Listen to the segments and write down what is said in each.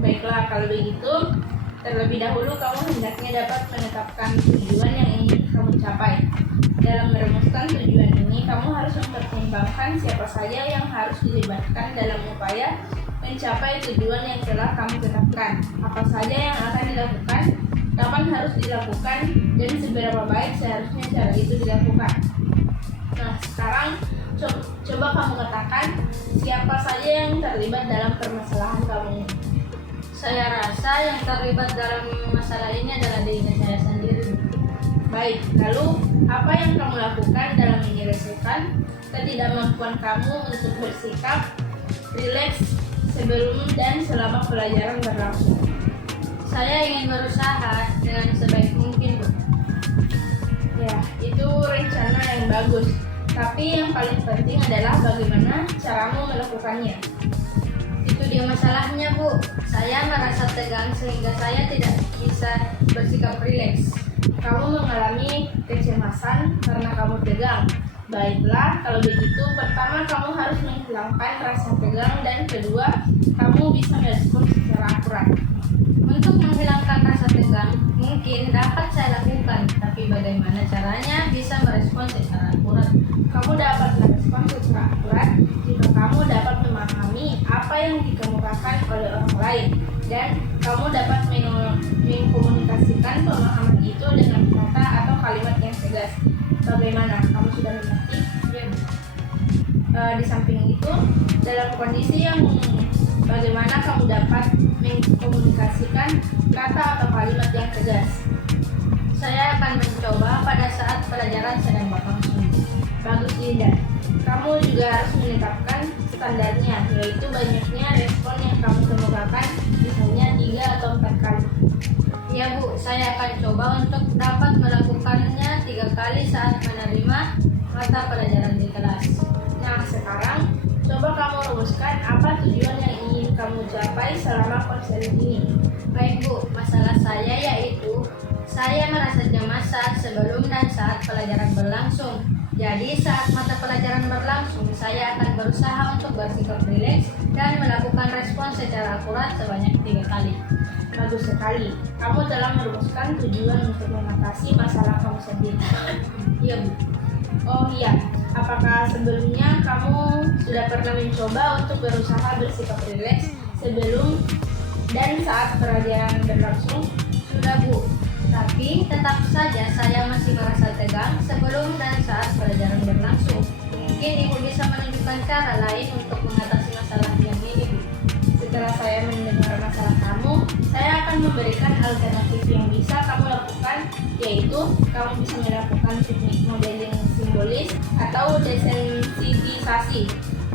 Baiklah, kalau begitu, terlebih dahulu kamu hendaknya dapat menetapkan tujuan yang ingin kamu capai. Dalam merumuskan tujuan ini, kamu harus mempertimbangkan siapa saja yang harus dilibatkan dalam upaya mencapai tujuan yang telah kamu tetapkan. Apa saja yang akan dilakukan, kapan harus dilakukan, dan seberapa baik seharusnya cara itu dilakukan. Nah, sekarang coba kamu katakan siapa saja yang terlibat dalam permasalahan kamu ini. Saya rasa yang terlibat dalam masalah ini adalah diri saya sendiri. Baik, lalu apa yang kamu lakukan dalam menyelesaikan ketidakmampuan kamu untuk bersikap rileks sebelum dan selama pelajaran berlangsung? Saya ingin berusaha dengan sebaik mungkin, Bu. Ya, itu rencana yang bagus. Tapi yang paling penting adalah bagaimana caramu melakukannya. Itu dia masalahnya, Bu. Saya merasa tegang sehingga saya tidak bisa bersikap rileks. Kamu mengalami kecemasan karena kamu tegang. Baiklah, kalau begitu pertama kamu harus menghilangkan rasa tegang, dan kedua, kamu bisa merespon secara akurat. Untuk menghilangkan rasa tegang, mungkin dapat saya lakukan, tapi bagaimana caranya bisa merespon secara akurat? Kamu dapat merespon secara akurat jika kamu dapat memahami apa yang dikemukakan oleh orang lain, dan kamu dapat mengkomunikasikan pemahaman itu dengan kata atau kalimat yang tegas. Bagaimana? Kamu sudah mengerti? Di samping itu, dalam kondisi yang bagaimana kamu dapat mengkomunikasikan kata atau kalimat yang tegas? Saya akan mencoba pada saat pelajaran sedang berlangsung. Bagus, Linda. Kamu juga harus menetapkan standarnya, yaitu banyaknya respon yang kamu kemukakan, misalnya 3 atau 4 kali. Ya, Bu, saya akan coba untuk dapat melakukannya 3 kali saat menerima mata pelajaran di kelas. Nah, sekarang coba kamu rumuskan apa tujuan yang ingin kamu capai selama konseling ini. Baik, Bu, masalah saya yaitu saya merasa cemas saat sebelum dan saat pelajaran berlangsung. Jadi saat mata pelajaran berlangsung, saya akan berusaha untuk bersikap rileks dan melakukan respon secara akurat sebanyak 3 kali. Bagus sekali. Kamu telah merumuskan tujuan untuk mengatasi masalah kamu sendiri. Iya, Bu. Oh iya, apakah sebelumnya kamu sudah pernah mencoba untuk berusaha bersikap rileks sebelum dan saat pelajaran berlangsung? Sudah, Bu. Tapi tetap saja saya masih merasa tegang sebelum dan saat pelajaran berlangsung. Mungkin Ibu bisa menunjukkan cara lain untuk mengatasi masalah yang ini, Bu. Setelah saya mendengar masalah kamu, saya akan memberikan alternatif yang bisa kamu lakukan, yaitu kamu bisa melakukan teknik modeling simbolis atau desensitisasi.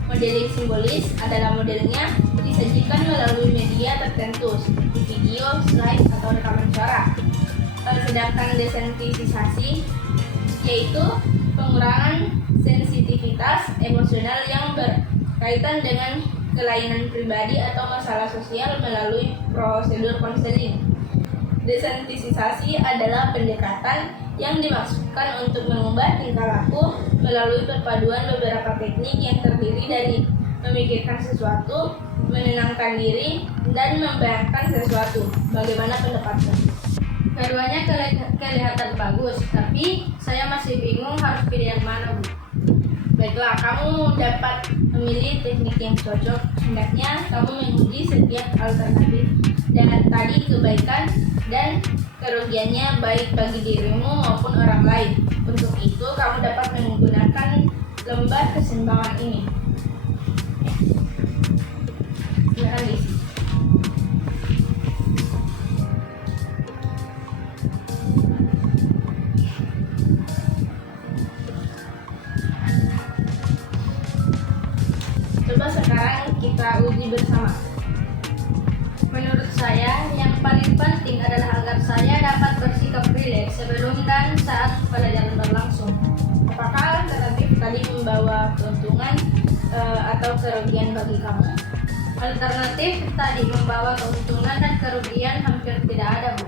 Modeling simbolis adalah modelnya disajikan melalui media tertentu seperti video, slide, atau rekaman suara. Sedangkan desensitisasi yaitu pengurangan sensitivitas emosional yang berkaitan dengan kelainan pribadi atau masalah sosial melalui prosedur konseling. Desensitisasi adalah pendekatan yang dimaksudkan untuk mengubah tingkah laku melalui perpaduan beberapa teknik yang terdiri dari memikirkan sesuatu, menenangkan diri, dan membayangkan sesuatu. Bagaimana pendapatmu? Keduanya kelihatan bagus, tapi saya masih bingung harus pilih yang mana, Bu. Baiklah, kamu dapat memilih teknik yang cocok. Hendaknya kamu menguji setiap alternatif dan tadi kebaikan dan kerugiannya baik bagi dirimu maupun orang lain. Untuk itu, kamu dapat menggunakan lembar keseimbangan ini. Silakan diisi. Coba sekarang kita uji bersama. Menurut saya, yang paling penting adalah agar saya dapat bersikap rileks sebelum dan saat pelajaran berlangsung. Apakah alternatif tadi membawa keuntungan atau kerugian bagi kamu? Alternatif tadi membawa keuntungan dan kerugian hampir tidak ada, Bu.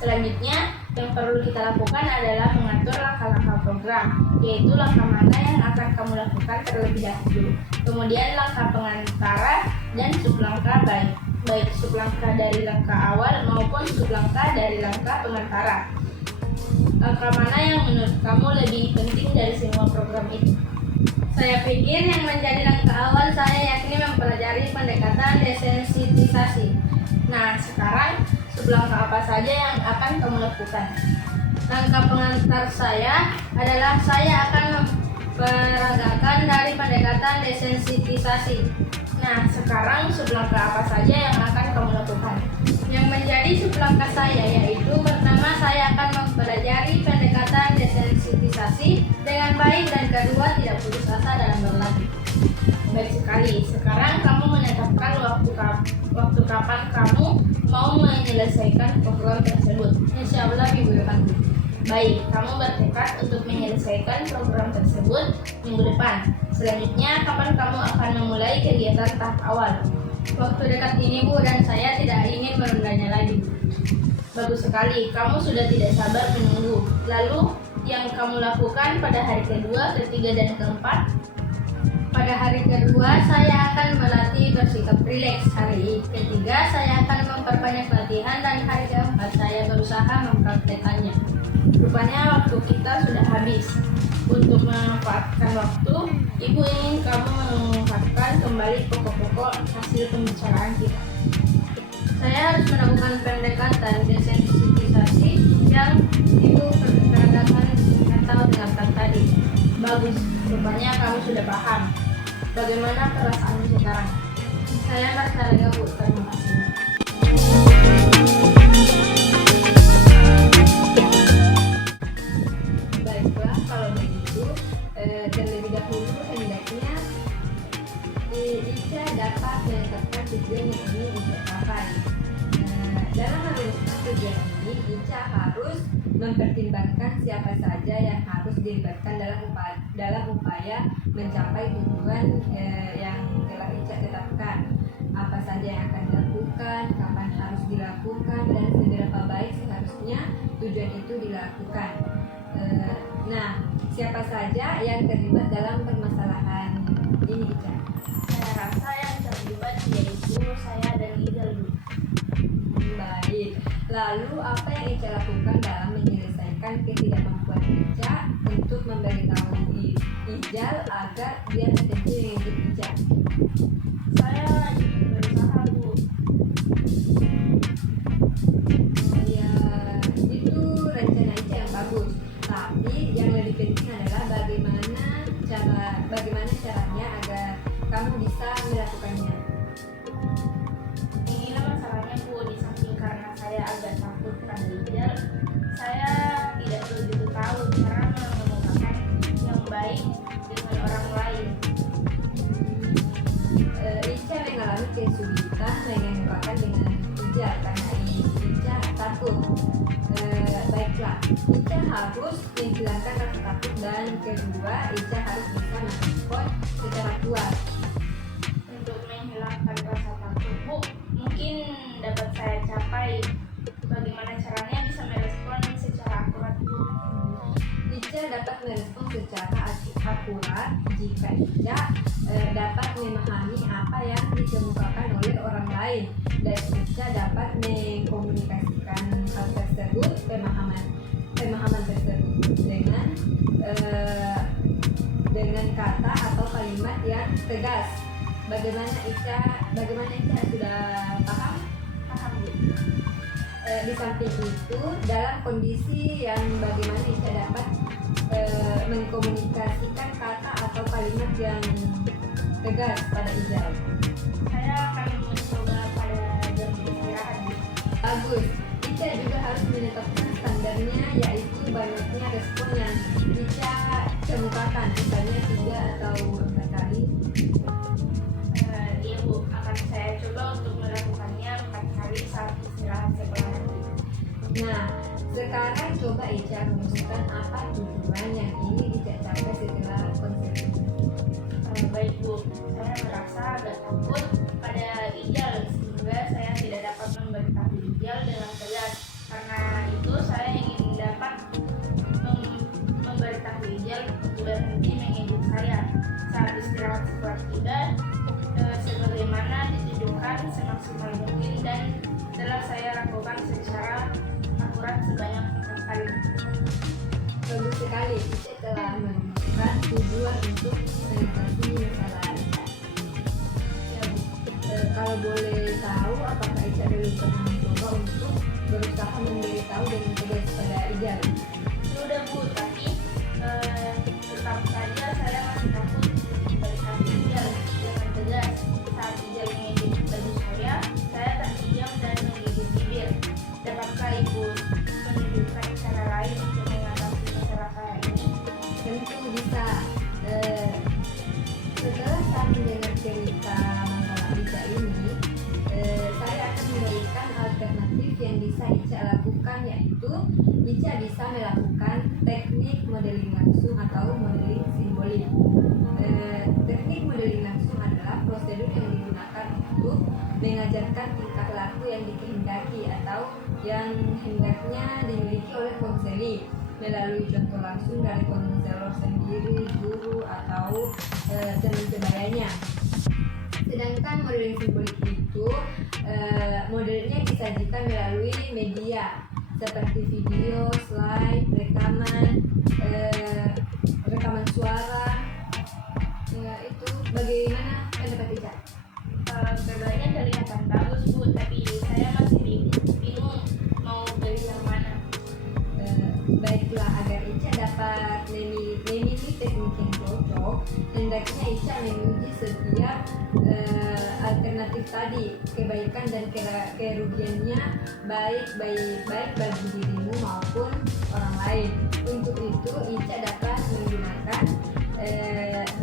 Selanjutnya, yang perlu kita lakukan adalah mengatur langkah-langkah program, yaitu langkah mana yang akan kamu lakukan terlebih dahulu, kemudian langkah pengantara, dan sublangkah baik sublangkah dari langkah awal maupun sublangkah dari langkah pengantara. Langkah mana yang menurut kamu lebih penting dari semua program itu? Saya pikir yang menjadi langkah awal saya yakni mempelajari pendekatan desensitisasi. Nah, sekarang sublangkah apa saja yang akan kamu lakukan? Langkah pengantar saya adalah saya akan memperagakan dari pendekatan desensitisasi. Nah, sekarang sublangkah apa saja yang akan kamu lakukan? Yang menjadi sublangkah saya yaitu pertama saya akan mempelajari pendekatan desensitisasi dengan baik dan kedua tidak putus asa dalam berlatih. Baik sekali. Sekarang kamu menetapkan waktu kapan kamu mau menyelesaikan program tersebut. Insya Allah minggu depan. Baik, kamu bertekad untuk menyelesaikan program tersebut minggu depan. Selanjutnya, kapan kamu akan memulai kegiatan tahap awal? Waktu dekat ini Bu, dan saya tidak ingin menundanya lagi. Bagus sekali, kamu sudah tidak sabar menunggu. Lalu, yang kamu lakukan pada hari kedua, ketiga, dan keempat? Pada hari kedua saya akan melatih bersikap rileks. Hari ketiga saya akan memperbanyak latihan dan hari keempat saya berusaha mempraktekannya. Rupanya waktu kita sudah habis. Untuk memanfaatkan waktu, Ibu ingin kamu mengungkapkan kembali pokok-pokok hasil pembicaraan kita. Saya harus melakukan pendekatan desensitisasi yang Ibu peragakan atau dengarkan tadi. Bagus, rupanya kamu sudah paham. Bagaimana perasaanmu sekarang? Saya merasa lega Bu, terima kasih. Baiklah, kalau begitu, terlebih dahulu hendaknya Ica dapat menetapkan tujuan yang ingin Ica capai. Dalam merumuskan tujuan ini, Ica harus mempertimbangkan siapa saja yang harus dilibatkan dalam upaya mencapai tujuan yang telah Ica tetapkan. Apa saja yang akan dilakukan, kapan harus dilakukan, dan seberapa baik seharusnya tujuan itu dilakukan. Nah, siapa saja yang terlibat dalam permasalahan ini, Ica? Saya rasa yang terlibat yaitu saya dan Ijal. Baik. Lalu apa yang Ica lakukan dalam menyelesaikan ketidakmampuan Ica untuk memberitahu Ijal agar dia setuju mengikut Ica? Saya berusaha, Bu. Ya, itu rencana Ica yang bagus. Tapi yang lebih penting adalah bagaimana caranya agar kamu bisa melakukannya. Inilah masalahnya, Bu. Di samping karena saya agak takut pada Ijal, saya tidak begitu tahu cara mengembangkan yang baik dengan orang lain. Ica mengalami kesulitan mengemukakan dengan Ijal karena Ica takut. Baiklah, Ica harus menghilangkan rasa takut dan kedua, Ica harus bisa merespon secara kuat. Untuk menghilangkan rasa takut, Bu, mungkin dapat saya capai. Bagaimana caranya bisa merespon secara akurat, Bu? Ica dapat merespon secara akurat jika Ica dapat memahami apa yang dikemukakan oleh orang lain dan Ica dapat mengkomunikasikan hal tersebut, pemahaman tersebut dengan kata atau kalimat yang tegas. Bagaimana Ica sudah paham? Paham, Bu? Di samping itu, dalam kondisi yang bagaimana Ica dapat mengkomunikasikan kata atau kalimat yang tegas pada Ijal. Saya akan mencoba pada jam istirahat, Bu. Bagus. Ica juga harus menetapkan standarnya, yaitu banyaknya respon yang Ica kemukakan, misalnya 3 atau 4 kali. Iya, Bu, akan saya coba untuk melakukannya 4 kali saat istirahat sekolah nanti. Nah, sekarang coba Ica rumuskan apa tujuan yang ingin Ica capai setelah konsep ini. Baik, Bu, saya merasa agak takut pada Ijal sehingga saya tidak dapat memberitahu Ijal dengan tegas. Karena itu saya ingin dapat memberitahu Ijal untuk berhenti mengejek saya saat istirahat sekolah tiba, sebagaimana dilakukan secara akurat sebanyak 4 kali. Bagus sekali, Ica telah menemukan tujuan untuk mengatasi masalah Ica. Ya, Bu. Kalau boleh tahu, apakah Ica belum pernah mencoba untuk berusaha memberitahu dengan tegas pada Ijal? Sudah, Bu, tapi tetap saja saya masih takut memberikan Ijal dengan tegas. Saat Ijal mengintip baju saya terdiam dan menggigit bibir. Dapatkah Ibu menunjukkan cara lain untuk mengatasi masalah saya ini? Tentu bisa. Setelah saya mendengar cerita masalah Ica ini, saya akan memberikan alternatif yang bisa Ica lakukan, yaitu Ica bisa melakukan teknik modeling langsung atau modeling simbolik. Teknik modeling langsung adalah prosedur yang digunakan untuk mengajarkan tingkah laku yang dikehendaki atau yang hendaknya dimiliki oleh konseli melalui contoh langsung dari konselor sendiri, guru, atau teman sebayanya. Sedangkan modeling simbolik itu modelnya disajikan melalui media seperti video, slide, rekaman suara. Itu bagaimana pendapat Ica? Keduanya kelihatan bagus, Bu, tapi saya masih bingung mau beli yang mana. Baiklah, agar Ica dapat memilih teknik yang cocok, hendaknya Ica menguji setiap alternatif tadi, kebaikan dan kerugiannya baik bagi dirimu maupun orang lain. Untuk itu Ica dapat menggunakan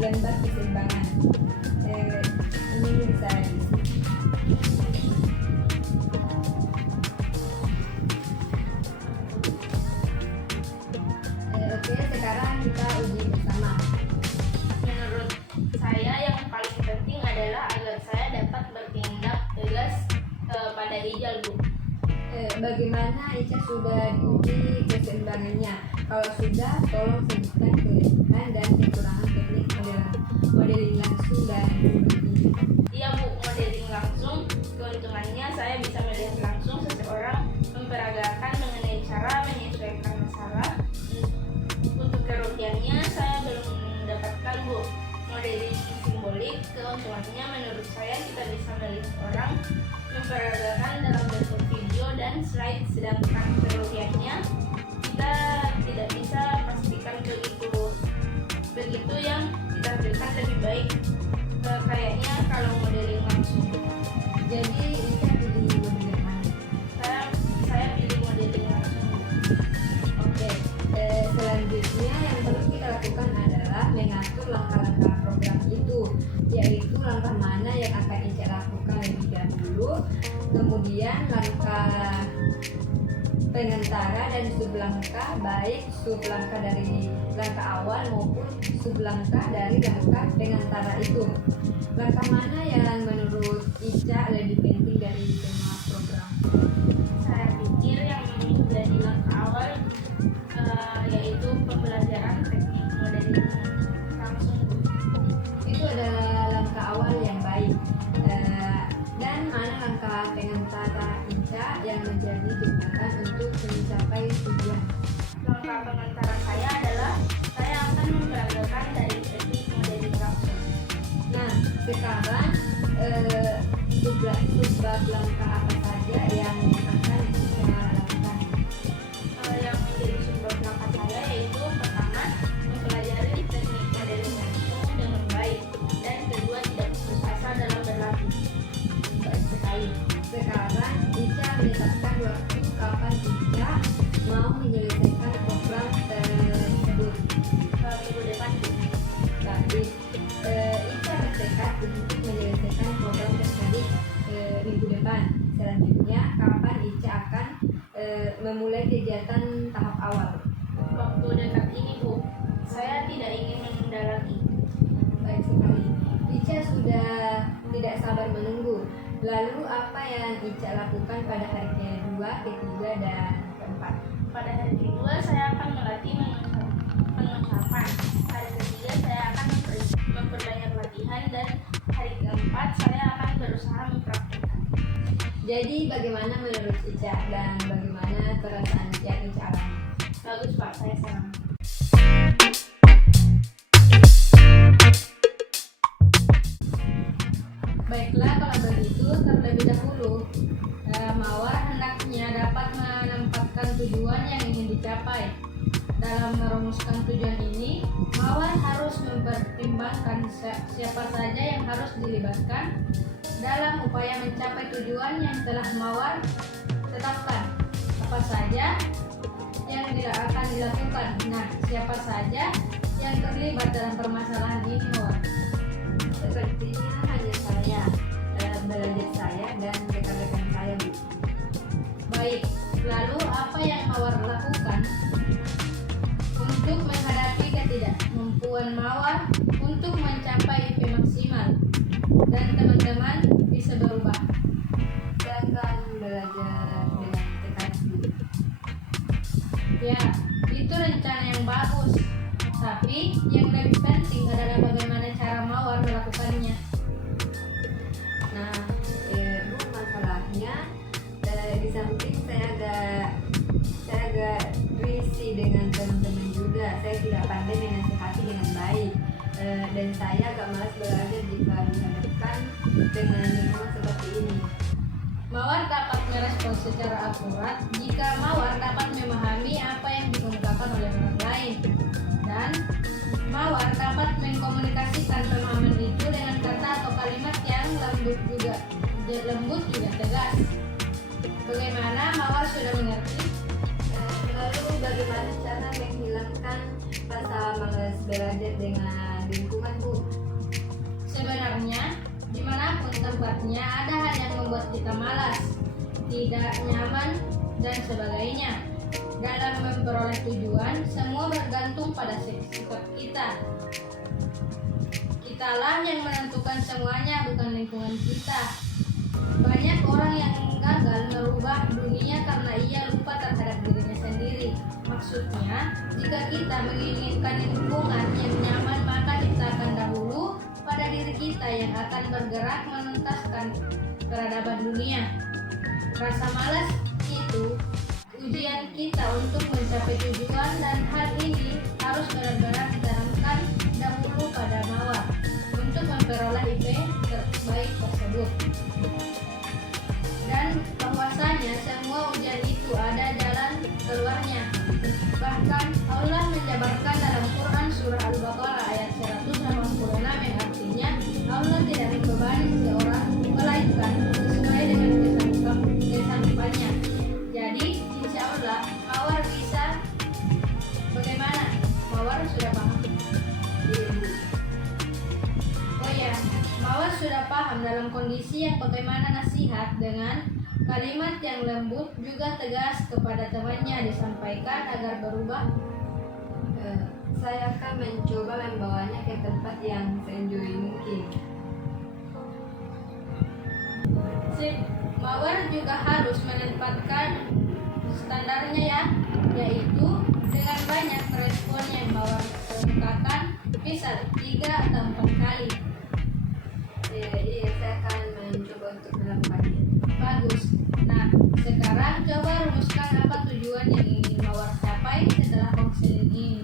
lembar keseimbangan. Ini bisa Oke, sekarang kita uji bersama. Menurut saya yang paling penting adalah agar saya dapat bertindak tegas pada Ijal, Bu. Bagaimana Ica sudah diuji keseimbangannya? Kalau sudah, tolong sebutkan kelebihan dan kekurangan teknik modeling langsung dan simbolik ini. Iya, Bu, modeling langsung keuntungannya saya bisa melihat langsung seseorang memperagakan mengenai cara menyesuaikan masalah. Untuk kerugiannya saya belum mendapatkan, Bu. Modeling simbolik keuntungannya menurut saya kita bisa melihat orang memperagakan dalam bentuk video dan slide, sedangkan kerugiannya kita tidak bisa pastikan begitu yang ditampilkan lebih baik kayaknya kalau modeling langsung. Jadi Ica pilih modeling mana? Saya pilih modeling langsung. Oke, selanjutnya yang perlu kita lakukan adalah mengatur langkah-langkah program itu, yaitu langkah mana yang akan Ica lakukan lebih dahulu, kemudian langkah pengantara dan sublangkah, baik sublangkah dari langkah awal maupun sublangkah dari langkah pengantara itu. Langkah mana yang menurut Ica lebih penting dari semua program? Saya pikir yang menjadi langkah awal yaitu pembelajaran teknik modeling langsung. Itu adalah langkah awal yang baik. Dan mana langkah pengantara Ica yang menjadi jembatan untuk mencapai tujuan? Langkah pengantara saya adalah saya akan memperagakan dari teknik modeling langsung. Nah, sekarang subbab langkah apa saja yang akan Ica lakukan? Yang menjadi sumber langkah saya yaitu pertama mempelajari teknik modeling langsung dengan baik, dan kedua tidak putus asa dalam berlatih. Baik sekali. Sekarang Ica menetapkan waktu kapan Ica mau menyelesaikan program tersebut. Minggu depan, Bu. Baik, Ica bertekad untuk menyelesaikan program tersebut minggu depan. Selanjutnya, kapan Ica akan memulai kegiatan tahap awal? Waktu dekat ini, Bu. Saya tidak ingin menunda lagi. Baik sekali. Ica sudah tidak sabar menunggu. Lalu apa yang Ica lakukan pada hari kedua, ketiga, dan keempat? Pada hari kedua saya akan melatih pengucapan. Hari ketiga saya akan memperbanyak latihan, dan hari keempat saya akan berusaha mempraktikkan. Jadi bagaimana menurut Ica dan bagaimana perasaan yang Ica alami? Bagus Pak, saya senang. Baiklah, kalau begitu terlebih dahulu Mawar hendaknya dapat menempatkan tujuan yang ingin dicapai. Dalam merumuskan tujuan ini, Mawar harus mempertimbangkan siapa saja yang harus dilibatkan dalam upaya mencapai tujuan yang telah Mawar tetapkan. Apa saja yang tidak akan dilakukan. Nah, siapa saja yang terlibat dalam permasalahan ini, Mawar? Sepertinya hanya saya, belajar saya dan rekan-rekan saya, Bu. Baik, lalu apa yang Mawar lakukan untuk menghadapi ketidakmampuan Mawar untuk mencapai IP maksimal dan teman-teman bisa berubah? Saya akan belajar dengan tekad, Bu. Ya, itu rencana yang bagus. Tapi yang lebih penting adalah bagaimana cara Mawar melakukannya. Nah, Bu, masalahnya di samping saya agak risih dengan teman-teman juga. Saya tidak pandai menasihati dengan baik, dan saya agak malas belajar jika dihadapkan dengan lingkungan seperti ini. Mawar dapat merespon secara akurat jika Mawar dapat memahami apa yang dikemukakan oleh orang lain, dan Mawar dapat mengkomunikasikan pemahaman itu dengan kata atau kalimat yang lembut juga tegas. Bagaimana Mawar sudah mengerti? Lalu bagaimana cara menghilangkan rasa malas belajar dengan lingkungan, Bu? Sebenarnya, dimanapun tempatnya ada hal yang membuat kita malas, tidak nyaman, dan sebagainya. Dalam memperoleh tujuan, semua bergantung pada sikap kita. Kitalah yang menentukan semuanya, bukan lingkungan kita. Banyak orang yang gagal merubah dunia karena ia lupa terhadap dirinya sendiri. Maksudnya, jika kita menginginkan lingkungan yang nyaman, maka ciptakan dahulu pada diri kita yang akan bergerak menuntaskan peradaban dunia. Rasa malas itu ujian kita untuk mencapai tujuan, dan hal ini harus benar-benar ditanamkan dahulu pada Mawar untuk memperoleh IP terbaik tersebut. Dan bahwasanya semua ujian itu ada jalan keluarnya. Bahkan Allah menjabarkan dalam Quran surah Al-Baqarah ayat 186 yang artinya Allah tidak membebani seseorang melainkan sesuai dengan kesanggupannya. Jadi insya Allah Mawar bisa. Bagaimana? Mawar sudah paham? Oh ya, Mawar sudah paham dalam kondisi yang bagaimana nasihat dengan kalimat yang lembut juga tegas kepada temannya disampaikan agar berubah. Saya akan mencoba membawanya ke tempat yang se-enjoy mungkin. Sip, Mawar juga harus menempatkan standarnya ya, yaitu dengan banyak respon yang Mawar kemukakan, misal 3 atau 4 kali. Iya, saya akan mencoba untuk melakukannya. Bagus. Nah, sekarang coba rumuskan apa tujuan yang ingin Mawar capai setelah konseling ini.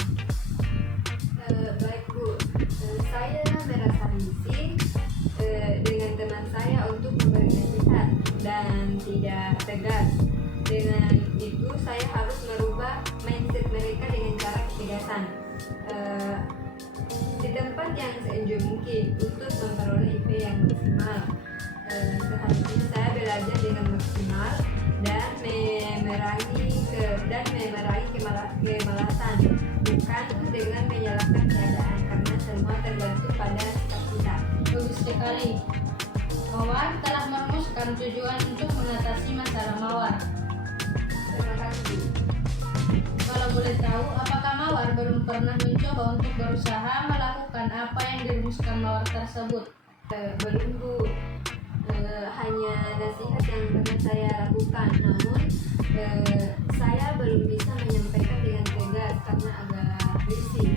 Baik, Bu. Saya merasa risih dengan teman saya untuk memberi nasihat dan tidak tegas. Dengan itu saya harus merubah mindset mereka dengan cara ketegasan. Di tempat yang se-enjoy mungkin untuk memperoleh IP yang maksimal. Seharusnya saya belajar dengan maksimal dan memerangi kemalasan, bukan dengan menyalahkan keadaan, karena semua tergantung pada sikap kita. Bagus sekali. Mawar telah merumuskan tujuan untuk mengatasi masalah Mawar. Terima kasih. Kalau boleh tahu, apakah Mawar belum pernah mencoba untuk berusaha melakukan apa yang dirumuskan Mawar tersebut? Belum, Bu. Hanya nasihat yang pernah saya lakukan, namun saya belum bisa menyampaikan dengan tegas karena agak risih.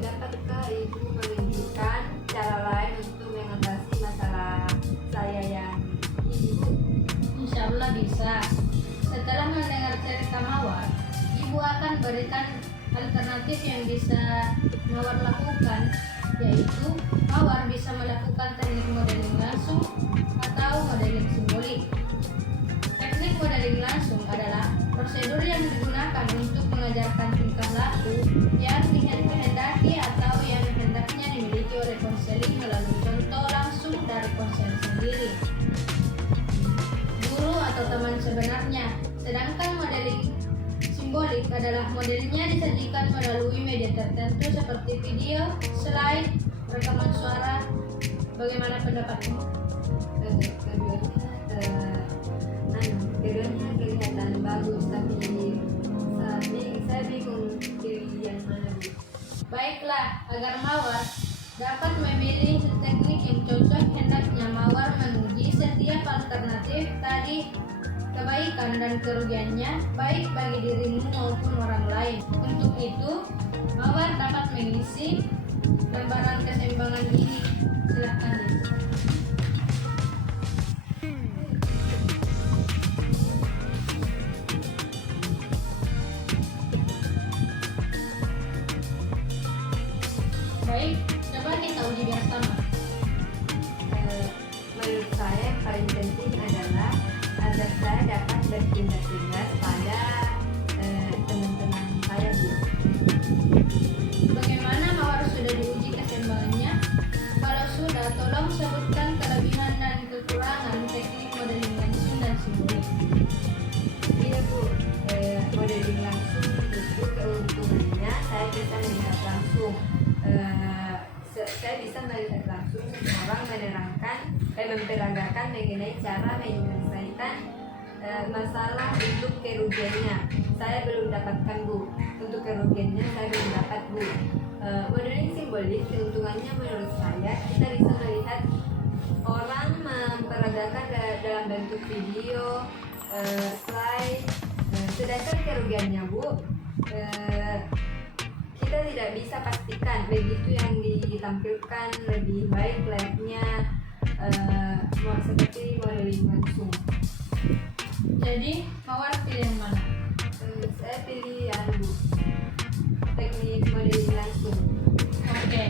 Dapatkah Ibu menunjukkan cara lain untuk mengatasi masalah saya Bu akan berikan alternatif yang bisa Mawar lakukan, yaitu Mawar bisa melakukan teknik modeling langsung atau modeling simbolik. Teknik modeling langsung adalah prosedur yang digunakan untuk mengajarkan tingkah laku yang dikehendaki atau yang hendaknya dimiliki oleh konseling melalui contoh langsung dari konseling sendiri, guru atau teman sebenarnya. Sedangkan modeling simbolik adalah modelnya disajikan melalui media tertentu seperti video, slide, rekaman suara. Bagaimana pendapatmu? Keduanya kelihatan bagus, tapi saya bingung pilih yang mana, Bu. Baiklah, agar Mawar dapat memilih teknik yang cocok, hendaknya Mawar menguji setiap alternatif tadi kebaikan dan kerugiannya, baik bagi dirimu maupun orang lain. Untuk itu, Mawar dapat mengisi lembaran keseimbangan ini. Silahkan, Liz. Baik, coba kita uji bersama. Menurut saya yang paling penting adalah agar saya dapat bertindak tegas pada teman-teman saya, Bu. Bagaimana Mawar sudah diuji keseimbangannya? Kalau sudah, tolong sebutkan kelebihan dan kekurangan teknik modeling langsung dan simbolik. Iya, Bu. Modeling langsung itu keuntungannya saya bisa melihat langsung. Saya bisa melihat langsung orang memperagakan mengenai cara menyelesaikan masalah untuk kerugiannya. Saya belum dapatkan, Bu. Untuk kerugiannya saya belum dapat, Bu. Modeling simbolik keuntungannya menurut saya kita bisa melihat orang memperagakan dalam bentuk video, slide. Sedangkan kerugiannya, Bu, kita tidak bisa pastikan begitu yang ditampilkan lebih baik layaknya seperti modeling langsung. Jadi, Mawar pilih yang mana? Saya pilih Bu, teknik modeling langsung. Oke.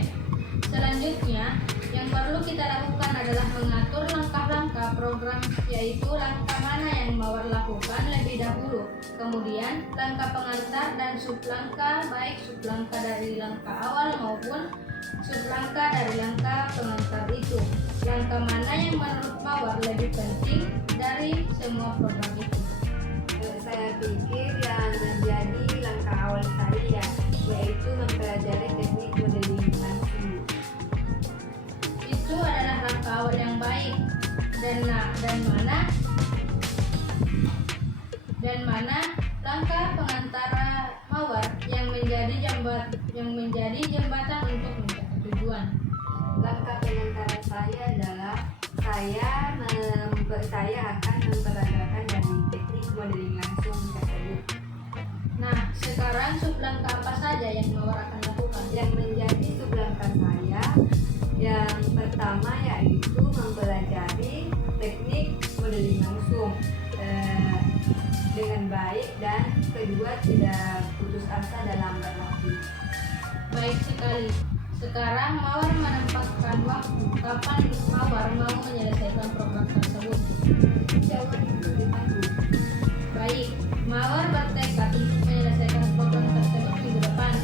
Selanjutnya, yang perlu kita lakukan adalah mengatur langkah-langkah program, yaitu langkah mana yang Mawar lakukan lebih dahulu. Kemudian, langkah pengantar dan sublangkah, baik sublangkah dari langkah awal maupun sublangkah dari langkah pengantar itu. Langkah mana yang menurut Mawar lebih penting dari semua program itu? Saya pikir yang menjadi langkah awal saya yaitu mempelajari teknik modeling langsung. Itu adalah langkah awal yang baik. Dan mana langkah pengantara Mawar yang menjadi jembatan untuk mencapai tujuan. Langkah pengantara saya adalah saya akan memperagakan dari teknik modeling langsung tersebut. Nah, sekarang sublangkah apa saja yang Mawar akan lakukan? Yang menjadi sublangkah saya yang pertama yaitu mempelajari teknik modeling langsung dengan baik, dan kedua tidak putus asa dalam berlatih. Baik sekali. Sekarang Mawar menempatkan waktu kapan Mawar mau menyelesaikan program tersebut. Jawaban itu ditanggung. Baik, Mawar bertekad untuk menyelesaikan program tersebut minggu depan.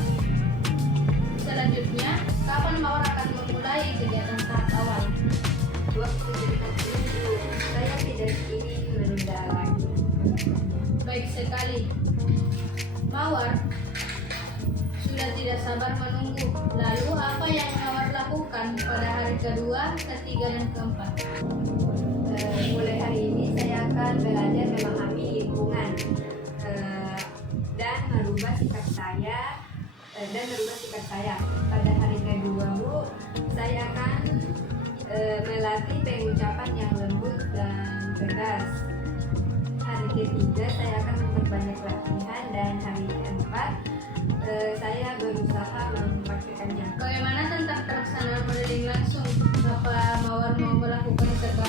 Selanjutnya, kapan Mawar akan memulai kegiatan tahap awal? Waktu dekat itu saya tidak ingin menunda lagi. Baik sekali. Mawar sudah tidak sabar menunggu. Lalu apa yang Mawar lakukan pada hari kedua, ketiga, dan keempat? Mulai hari ini saya akan belajar memahami lingkungan dan merubah sikap saya. Pada hari kedua, Bu, saya akan melatih pengucapan yang lembut dan tegas. Hari ketiga saya akan memperbanyak latihan, dan hari keempat saya berusaha mempraktikkannya. Bagaimana tentang pelaksanaan modeling langsung? Apa Mawar mau melakukan sekarang